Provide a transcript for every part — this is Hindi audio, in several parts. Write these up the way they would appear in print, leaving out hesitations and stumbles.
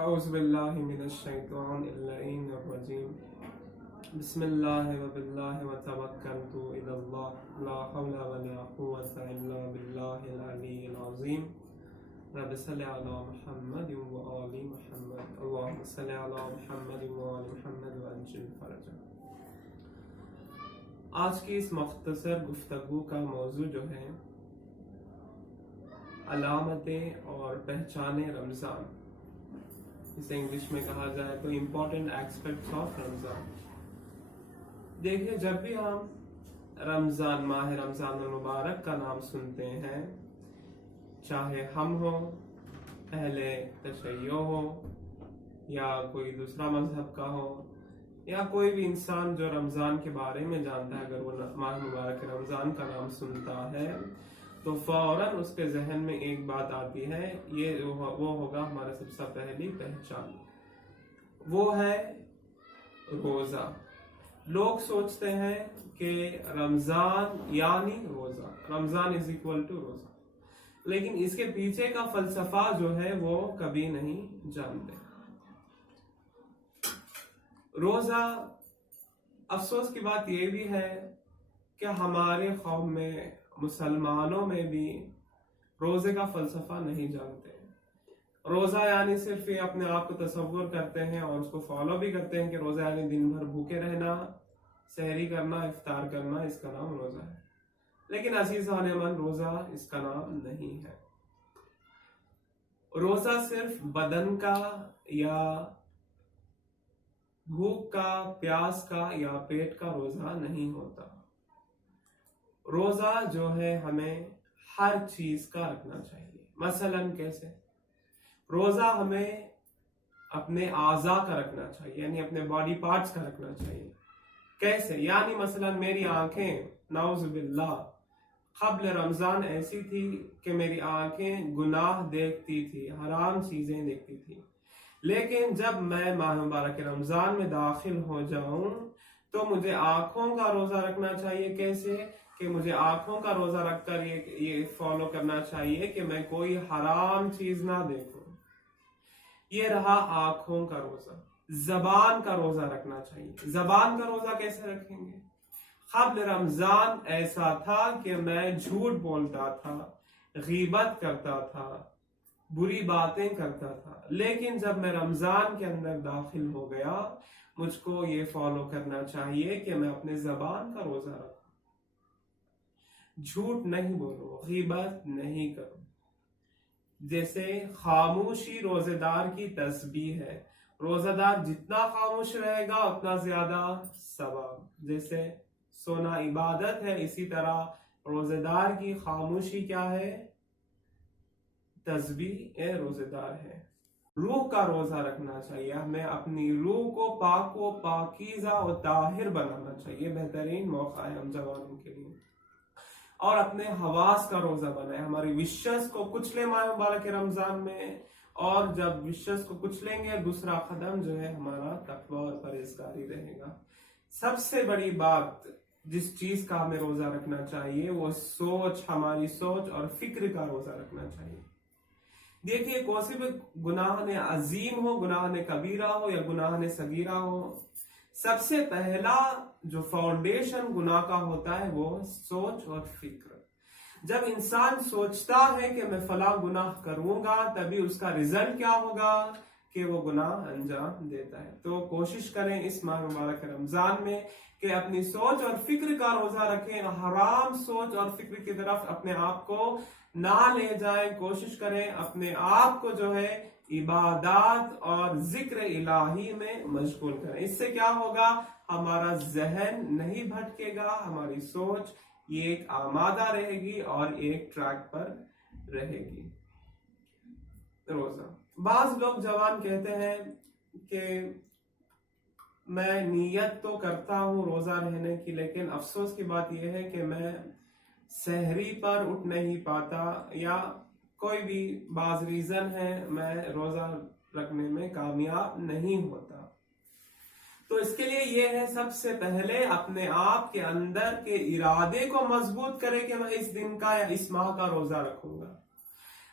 औज़ुबिल्लाहि मिनश्शैतानिर्रजीम बिस्मिल्लाहि व बिल्लाहि व तवक्कलतु इलल्लाह ला हौला व ला कुव्वता इल्ला बिल्लाहिल अलिय्यिल अज़ीम रब्बि सल्लि अला मुहम्मद व आलि मुहम्मद अल्लाहुम्मा सल्लि अला मुहम्मद व आलि मुहम्मद व अंजिल फरजा। आज की इस मुख्तसर गुफ्तगू का मौजू जो है अलामतें और पहचाने रमज़ान, इसे इंग्लिश में कहा जाए तो इम्पोर्टेंट एस्पेक्ट्स ऑफ रमज़ान। देखिए, जब भी हम रमज़ान, माह रमज़ान मुबारक का नाम सुनते हैं, चाहे हम हो, अहले तशय्यो हो या कोई दूसरा मजहब का हो या कोई भी इंसान जो रमज़ान के बारे में जानता है, अगर वो माह मुबारक रमज़ान का नाम सुनता है तो फौरन उसके जहन में एक बात आती है, ये वो होगा हमारा सबसे पहली पहचान, वो है रोजा। लोग सोचते हैं कि रमजान यानी रोजा, रमजान इज इक्वल टू रोजा, लेकिन इसके पीछे का फलसफा जो है वो कभी नहीं जानते। रोजा, अफसोस की बात यह भी है कि हमारे कौम में, मुसलमानों में भी रोजे का फलसफा नहीं जानते। रोजा यानी सिर्फ ये अपने आप को तसव्वुर करते हैं और उसको फॉलो भी करते हैं कि रोजा यानी दिन भर भूखे रहना, सहरी करना, इफ्तार करना, इसका नाम रोजा है। लेकिन अज़ीज़ान मन, रोजा इसका नाम नहीं है। रोजा सिर्फ बदन का या भूख का, प्यास का या पेट का रोजा नहीं होता। रोजा जो है हमें हर चीज का रखना चाहिए। मसलन कैसे? रोजा हमें अपने आज़ा का रखना चाहिए, यानी अपने बॉडी पार्ट्स का रखना चाहिए। कैसे? यानी मसलन मेरी आंखें, नाउज़ुबिल्लाह, क़ब्ल रमजान ऐसी थी कि मेरी आंखें गुनाह देखती थी, हराम चीजें देखती थी, लेकिन जब मैं माह मुबारक रमजान में दाखिल हो जाऊं तो मुझे आंखों का रोजा रखना चाहिए। कैसे? कि मुझे आंखों का रोजा रखकर ये फॉलो करना चाहिए कि मैं कोई हराम चीज ना देखूं। ये रहा आंखों का रोजा। जबान का रोजा रखना चाहिए। जबान का रोजा कैसे रखेंगे? क़ब्ल रमजान ऐसा था कि मैं झूठ बोलता था, गीबत करता था, बुरी बातें करता था, लेकिन जब मैं रमजान के अंदर दाखिल हो गया, मुझको ये फॉलो करना चाहिए कि मैं अपने जबान का रोजा रखूं, झूठ नहीं बोलूं, गीबत नहीं करूं। जैसे खामोशी रोजेदार की तस्बीह है, रोजादार जितना खामोश रहेगा उतना ज्यादा सवाब। जैसे सोना इबादत है, इसी तरह रोजेदार की खामोशी क्या है? तस्बीह रोजेदार है। रूह का रोजा रखना चाहिए। हमें अपनी रूह को पाक व पाकीज़ा और ताहिर बनाना चाहिए। बेहतरीन मौका है हम जवानों के लिए। और अपने हवास का रोजा बनाए, हमारी विशेष को कुचले माह मुबारक रमजान में, और जब विशेष को कुचलेंगे दूसरा कदम जो है हमारा तकवा और परहेजगारी रहेगा। सबसे बड़ी बात जिस चीज का हमें रोजा रखना चाहिए वो सोच, हमारी सोच और फिक्र का रोजा रखना चाहिए। देखिए, कोई भी गुनाह ने अजीम हो, गुनाह ने कबीरा हो या गुनाह ने सगीरा हो, सबसे पहला जो फाउंडेशन गुनाह का होता है वो सोच और फिक्र। जब इंसान सोचता है कि मैं फला गुनाह करूंगा, तभी उसका रिजल्ट क्या होगा? कि वो गुनाह अंजाम देता है। तो कोशिश करें इस माह मुबारक रमजान में कि अपनी सोच और फिक्र का रोजा रखें, हराम सोच और फिक्र की तरफ अपने आप को ना ले जाएं। कोशिश करें अपने आप को जो है इबादत और जिक्र इलाही में मशगूल करें। इससे क्या होगा? हमारा जहन नहीं भटकेगा, हमारी सोच ये एक आमादा रहेगी और एक ट्रैक पर रहेगी। रोजा, बाज लोग जवान कहते हैं कि मैं नीयत तो करता हूं रोजा रहने की, लेकिन अफसोस की बात यह है कि मैं सहरी पर उठ नहीं पाता, या कोई भी बाज रीजन है, मैं रोजा रखने में कामयाब नहीं होता। तो इसके लिए यह है, सबसे पहले अपने आप के अंदर के इरादे को मजबूत करें कि मैं इस दिन का या इस माह का रोजा रखूंगा।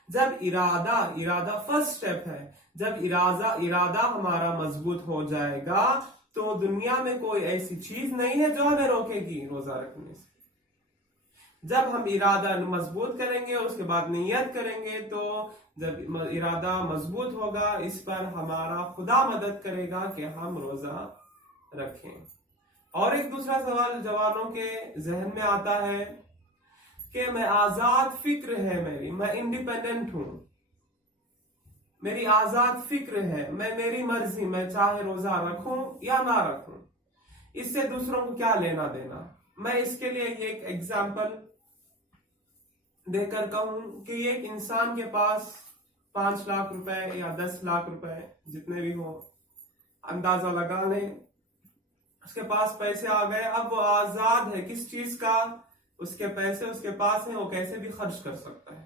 जब इरादा फर्स्ट स्टेप है, जब इरादा हमारा मजबूत हो जाएगा तो दुनिया में कोई ऐसी चीज नहीं है जो हमें रोकेगी रोजा रखने से। जब हम इरादा मजबूत करेंगे उसके बाद नियत करेंगे, तो जब इरादा मजबूत होगा इस पर हमारा खुदा मदद करेगा कि हम रोजा रखें। और एक दूसरा सवाल जवानों के जहन में आता है कि मैं आजाद फिक्र है मैं इंडिपेंडेंट हूं, मेरी आजाद फिक्र है, मेरी मर्जी, मैं चाहे रोजा रखूं या ना रखूं, इससे दूसरों को क्या लेना देना। मैं इसके लिए एक एग्जाम्पल देकर कहूं कि एक इंसान के पास 5 लाख रुपए या 10 लाख रुपए जितने भी हो, अंदाजा लगा लें, उसके पास पैसे आ गए। अब वो आजाद है किस चीज का, उसके पैसे उसके पास हैं, वो कैसे भी खर्च कर सकता है।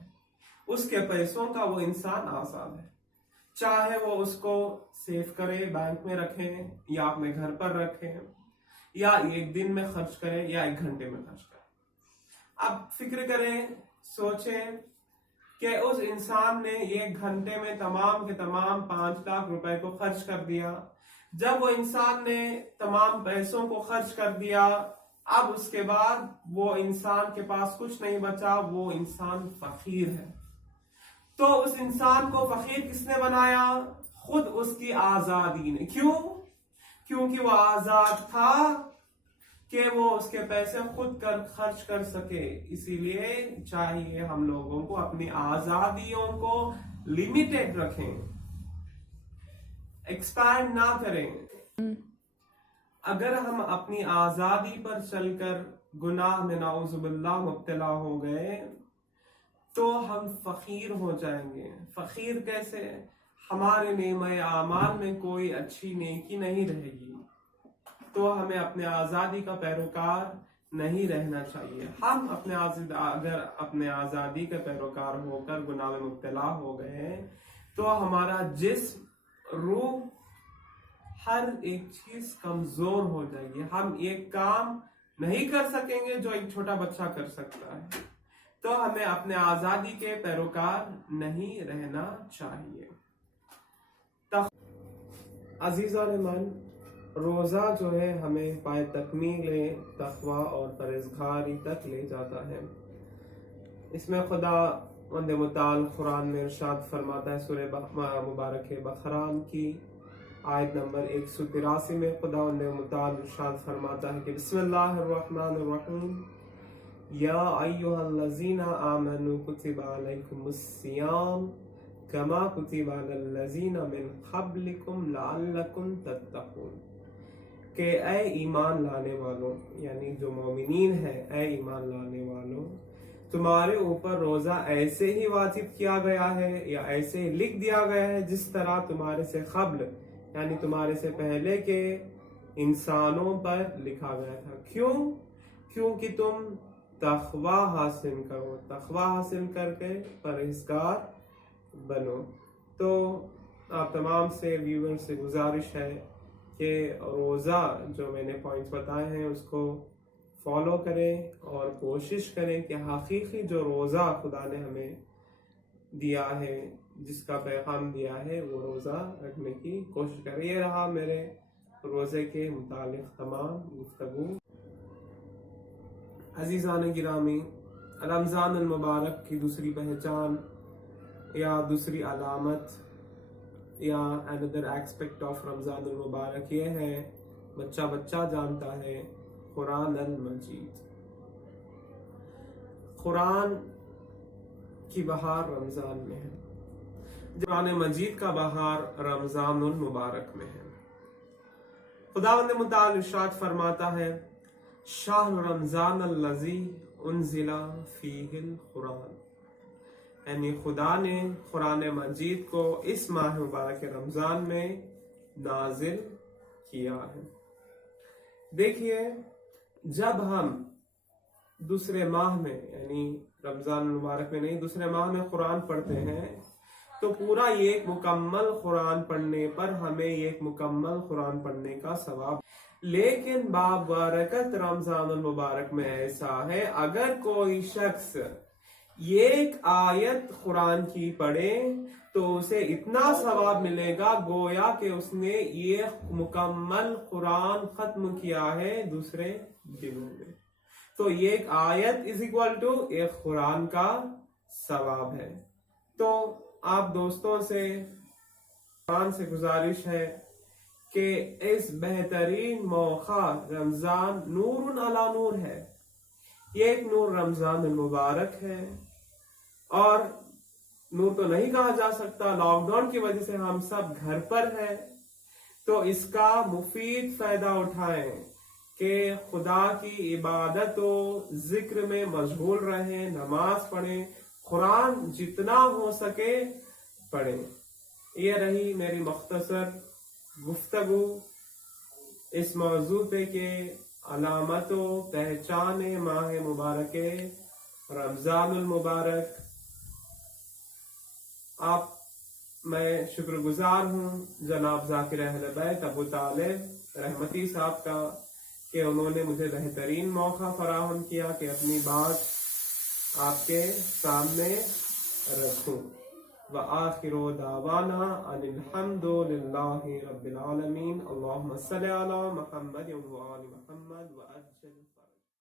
उसके पैसों का वो इंसान आजाद है, चाहे वो उसको सेव करे, बैंक में रखें या अपने घर पर रखें, या एक दिन में खर्च करें या 1 घंटे में खर्च करें। अब फिक्र करें, सोचें कि उस इंसान ने 1 घंटे में तमाम के तमाम 5 लाख रुपए को खर्च कर दिया। जब वो इंसान ने तमाम पैसों को खर्च कर दिया, अब उसके बाद वो इंसान के पास कुछ नहीं बचा, वो इंसान फकीर है। तो उस इंसान को फकीर किसने बनाया? खुद उसकी आजादी ने। क्यों? क्योंकि वो आजाद था कि वो उसके पैसे खुद खर्च कर सके। इसीलिए चाहिए हम लोगों को अपनी आजादियों को लिमिटेड रखें, एक्सपैंड ना करें। अगर हम अपनी आजादी पर चलकर गुनाह में नाउजुबिल्लाह मुब्तला हो गए तो हम फकीर हो जाएंगे। फकीर कैसे? हमारे नेमए आमाल में कोई अच्छी नेकी नहीं रहेगी, तो हमें अपने आजादी का पैरोकार नहीं रहना चाहिए। हम अगर अपने आजादी के पैरोकार होकर गुनाह में मुब्तला हो गए तो हमारा जिस्म, रूह, हर एक चीज कमजोर हो जाएगी। हम एक काम नहीं कर सकेंगे जो एक छोटा बच्चा कर सकता है। तो हमें अपने आजादी के पैरोकार नहीं रहना चाहिए। अजीज़ान मन, रोजा जो है हमें पाए तकमील तकवा और परहेज़गारी तक ले जाता है। इसमें खुदा वंदे मुताल कुरान में इरशाद फरमाता है, सूरह मुबारक बकरा की आयत नंबर 183 में खुदा वंदे मुताल इरशाद फरमाता है कि बिस्मिल्लाहिर्रहमानिर्रहीम या अय्युहल्लज़ीना आमनू कुतिबा अलैकुमुस्सियाम कमा कुतिबा अलल्लज़ीना मिन क़ब्लिकुम लअल्लकुम तत्तक़ून। कि ऐ ईमान लाने वालों, यानी जो मोमिनीन है, ऐ ईमान लाने वालों, तुम्हारे ऊपर रोजा ऐसे ही वाजिब किया गया है या ऐसे ही लिख दिया गया है जिस तरह तुम्हारे से क़ब्ल, यानी तुम्हारे से पहले के इंसानों पर लिखा गया था। क्यों? क्योंकि तुम तक़वा हासिल करो, तक़वा हासिल करके परहेज़गार बनो। तो आप तमाम से व्यूअर से गुजारिश है कि रोज़ा जो मैंने पॉइंट्स बताए हैं उसको फॉलो करें और कोशिश करें कि हकीकी जो रोज़ा खुदा ने हमें दिया है, जिसका पैगाम दिया है, वो रोज़ा रखने की कोशिश करें। ये रहा मेरे रोज़े के मुतालिक तमाम गुफ्तगू। अजीज़ान गिरामी, रमज़ान अल मुबारक की दूसरी पहचान या दूसरी अलामत या अनदर एस्पेक्ट ऑफ रमज़ान अल मुबारक ये है, बच्चा जानता है, कुरान अल मजीद। कुरान की बहार रमज़ान में है, कुरान मजीद का बहार रमज़ान अल मुबारक में है। खुदावंद मुताल इरशाद फरमाता है, शाहर रमज़ान अल्लज़ी उन्ज़िला फ़ीहिल कुरान, यानी खुदा ने कुरान मजीद को इस माह मुबारक रमज़ान में नाजिल किया है। देखिए, जब हम दूसरे माह में, यानी रमज़ान मुबारक में नहीं, दूसरे माह में कुरान पढ़ते हैं तो पूरा एक मुकम्मल कुरान पढ़ने पर हमें एक मुकम्मल कुरान पढ़ने का सवाब। लेकिन बाबरकत रमज़ान मुबारक में ऐसा है, अगर कोई शख्स ये एक आयत कुरान की पढ़े तो उसे इतना सवाब मिलेगा गोया कि उसने ये मुकम्मल कुरान खत्म किया है दूसरे दिनों में। तो ये एक आयत इज इक्वल टू एक कुरान का सवाब है। तो आप दोस्तों से कुरान से गुजारिश है कि इस बेहतरीन मौका रमजान नूरुन अला नूर है, ये एक नूर रमजान मुबारक है। और नूर तो नहीं कहा जा सकता, लॉकडाउन की वजह से हम सब घर पर हैं, तो इसका मुफीद फायदा उठाएं कि खुदा की इबादत और जिक्र में मशगूल रहें, नमाज पढ़ें, कुरान जितना हो सके पढ़ें। ये रही मेरी मुख्तसर गुफ्तगू इस मौजू पे के अलामतों पहचान माह मुबारक रमजानुल मुबारक। आप मैं शुक्रगुजार हूँ जनाब जाकिर अहले बैत अबू तालिब रहमती साहब का कि उन्होंने मुझे बेहतरीन मौका फराहम किया कि अपनी बात आपके सामने रखूं। व आखिरु दावाना अनिल हम्दुलिल्लाहि रब्बिल आलमीन। अल्लाहुम्मा सल्लि अला मुहम्मद व आलि मुहम्मद व अज्जल